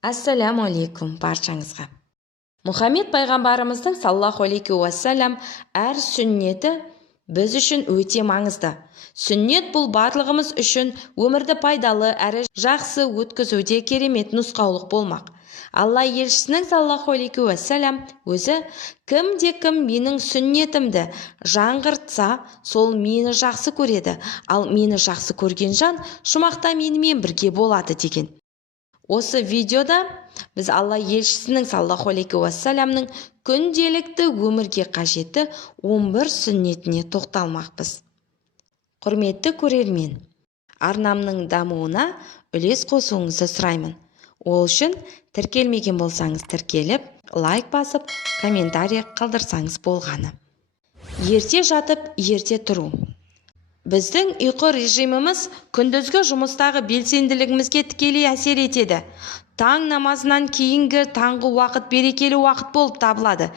Ассаламу алейкум баршаңызға. Мұхаммед пайғамбарымыздың саллаллаху алейхи уассалам әр сүннеті біз үшін өте маңызды. Сүннет бұл барлығымыз үшін өмірді пайдалы әрі жақсы өткізуде керемет нұсқаулық болмақ. Алла елшісінің саллаллаху алейхи уассалам өзі кім менің сүннетімді жаңғыртса, сол мені жақсы көреді, ал мені жақсы көрген жан жұмақта менімен бірге болады деген. Осы видеода біз Алла елшісінің саллаллаху алейхи уассаламның күнделікті өмірге қажетті 11 сүннетіне тоқталмақпыз. Құрметті көрермен, арнамның дамуына үлес қосуыңызды сұраймын. Ол үшін тіркелмеген болсаңыз тіркеліп, лайк басып, комментарий қалдырсаңыз болғаны. Ерте жатып, ерте тұру. Біздің ұйқы режиміміз күндізгі жұмыстағы белсенділігімізге тікелей әсер етеді. Таң намазынан кейінгі таңғы уақыт берекелі уақыт болып табылады.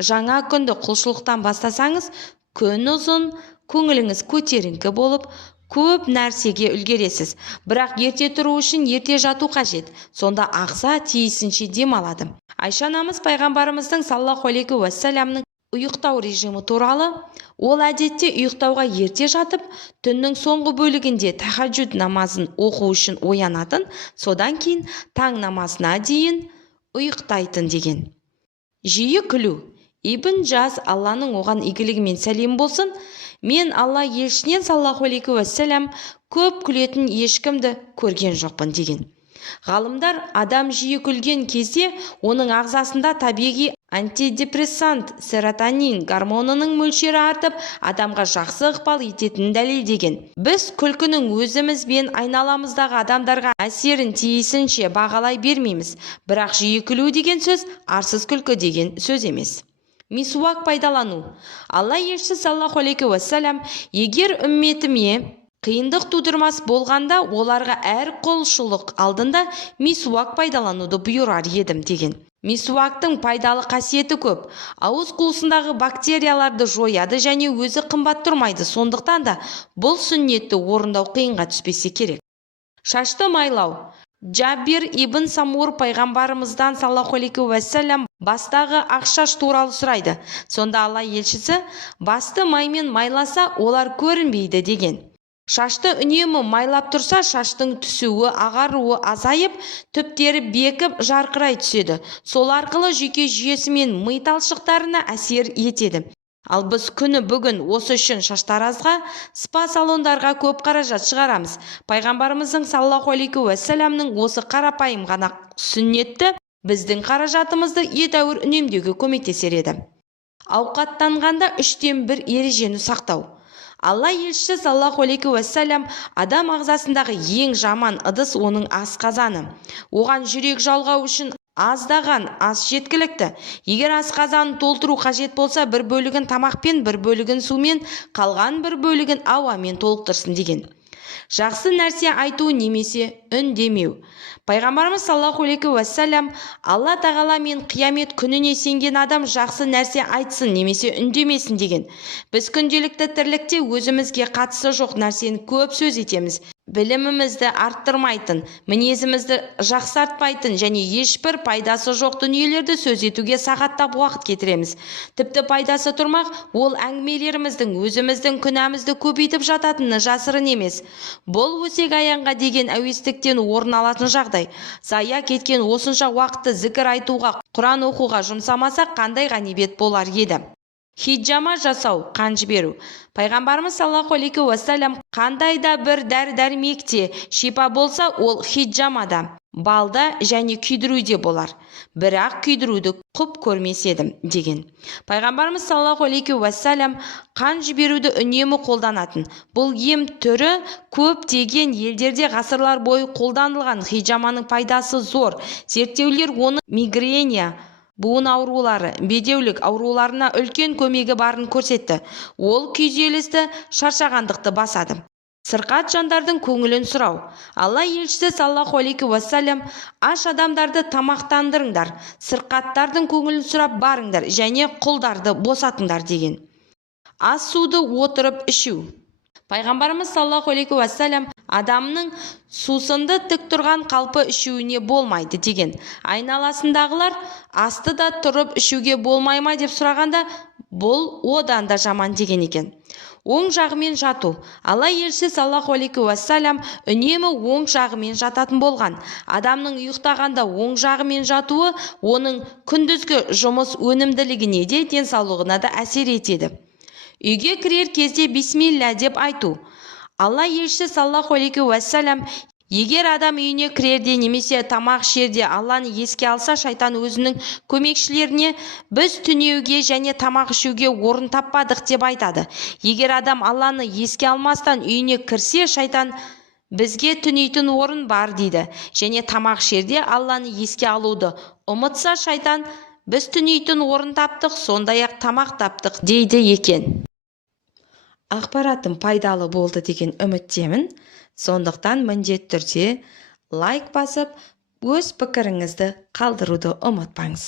Жаңа күнді құлшылықтан бастасаңыз, күн ұзын, көңіліңіз көтеріңкі болып, көп нәрсеге үлгересіз. Бірақ ерте тұру үшін ерте жату қажет. Сонда ағза тиісінше демалады. Айша анамыз пайғамбарымыздың саллаллаху алейхи уассаламның ұйықтау режимі туралы: ол әдетте ұйықтауға ерте жатып, түннің соңғы бөлігінде тахаджуд намазын оқу үшін оянатын, содан кейін таң намазына дейін ұйықтайтын деген. Жиі күлу. Ибн Жаз, Алланың оған игілігімен сәлем болсын, мен Алла елшінен саллаллаху алейхи уассалам көп күлетін ешкімді көрген жоқпын деген. Ғалымдар адам жиі күлген кезде оның ағзасында табиғи антидепрессант серотонин гормонының мөлшері артып, адамға жақсы ықпал ететінін дәлелдеген. Біз күлкінің өзіміз бен айналамыздағы адамдарға әсерін тиісінше бағалай бермейміз. Бірақ жиі күлу деген сөз арсыз күлкі деген сөз емес. Мисуак пайдалану. Алла елшісі саллаллаху алейхи уассалам: егер үмметіме қиындық тудырмас болғанда, оларға әр құлшылық алдында мисуак пайдалануды бұйырар едім деген. Мисуактың пайдалы қасиеті көп. Ауыз қуысындағы бактерияларды жояды және өзі қымбат тұрмайды. Сондықтан да бұл сүннетті орындау қиынға түспесе керек. Шашты майлау. Джабир ибн Самур пайғамбарымыздан саллаллаху алейхи уассалам бастағы ақ шаш туралы сұрайды. Сонда Алла елшісі: басты маймен майласа, олар көрінбейді деген. Шашты үнемі майлап тұрса, шаштың түсуі, ағаруы азайып, түптері бекіп, жарқырай түседі. Сол арқылы жүйке жүйесі мен ми талшықтарына әсер етеді. Ал біз күні бүгін осы үшін шаштаразға, спа салондарға көп қаражат шығарамыз. Пайғамбарымыздың саллаллаху алейхи уассаламның осы қарапайым ғана сүннетті біздің қаражатымызды едәуір үнемдеуге көмектесер еді. Ауқаттанғанда 3-1 ережені сақтау. Алла елшісі саллаллаху алейхи уассалам: адам ағзасындағы ең жаман ыдыс оның асқазаны. Оған жүрек жалғау үшін аздаған ас жеткілікті. Егер асқазанын толтыру қажет болса, бір бөлігін тамақпен, бір бөлігін сумен, қалған бір бөлігін ауамен толықтырсын деген. Жақсы нәрсе айту немесе үндемеу. Пайғамбарымыз саллаллаху алейхи уассалам: Алла тағала мен қиямет күніне сенген адам жақсы нәрсе айтсын немесе үндемесін деген. Біз күнделікті тірлікте өзімізге қатысы жоқ нәрсені көп сөз етеміз. Білімімізді арттырмайтын, мінезімізді жақсартпайтын және ешбір пайдасы жоқ дүниелерді сөз етуге сағаттап уақыт кетіреміз. Тіпті пайдасы тұрмақ, ол әңгімелеріміздің өзіміздің күнәмізді көбейтіп жататыны жасырын емес. Бұл өсек аяңға деген әуестіктен орын алатын жағдай. Зая кеткен осынша уақытты зікір айтуға, Құран оқуға жұмсамасақ, қандай ғанибет болар еді. Хиджама жасау, қан жіберу. Пайғамбарымыз саллаллаху алейхи уассалам: қандай да бір дәрі-дәрмекте шипа болса, ол хиджамада, балда және күйдіруде болар. Бірақ күйдіруді құп көрмес едім деген. Пайғамбарымыз саллаллаху алейхи уассалам қан жіберуді үнемі қолданатын. Бұл ем түрі көптеген елдерде ғасырлар бойы қолданылған. Хиджаманың пайдасы зор. Зерттеулер оны мигрения, буын аурулары, бедеулік ауруларына үлкен көмегі барын көрсетті. Ол күйзелісті, шаршағандықты басады. Сырқат жандардың көңілін сұрау. Алла елшісі саллаллаху алейхи уассалам: аш адамдарды тамақтандырыңдар, сырқаттардың көңілін сұрап барыңдар және құлдарды босатыңдар деген. Ас суды отырып ішу. Пайғамбарымыз саллаллаху алейхи уассалам адамның сусынды тік тұрған қалпы ішуіне болмайды деген. Айналасындағылар асты да тұрып ішуге болмай ма деп сұрағанда, бұл одан да жаман деген екен. Оң жағымен жату. Алла елшісі саллаллаху алейхи уассалам үнемі оң жағымен жататын болған. Адамның ұйықтағанда оң жағымен жатуы оның күндізгі жұмыс өнімділігіне де, денсаулығына да әсер етеді. Үйге кірер кезде бисмилля деп айту. Алла елшісі саллаллаху алейхи уассалам, егер адам үйіне кірерде немесе тамақ ішерде Алланы еске алса, шайтан өзінің көмекшілеріне біз түнеуге және тамақ ішуге орын таппадық деп айтады. Егер адам Алланы еске алмастан үйіне кірсе, шайтан бізге түнейтін орын бар дейді. Және тамақ ішерде Алланы еске алуды ұмытса, шайтан біз түнейтін орын таптық, сондай-ақ тамақ таптық дейді екен. Ақпаратым пайдалы болды деген үміттемін. Сондықтан міндетті түрде лайк басып, өз пікіріңізді қалдыруды ұмытпаңыз.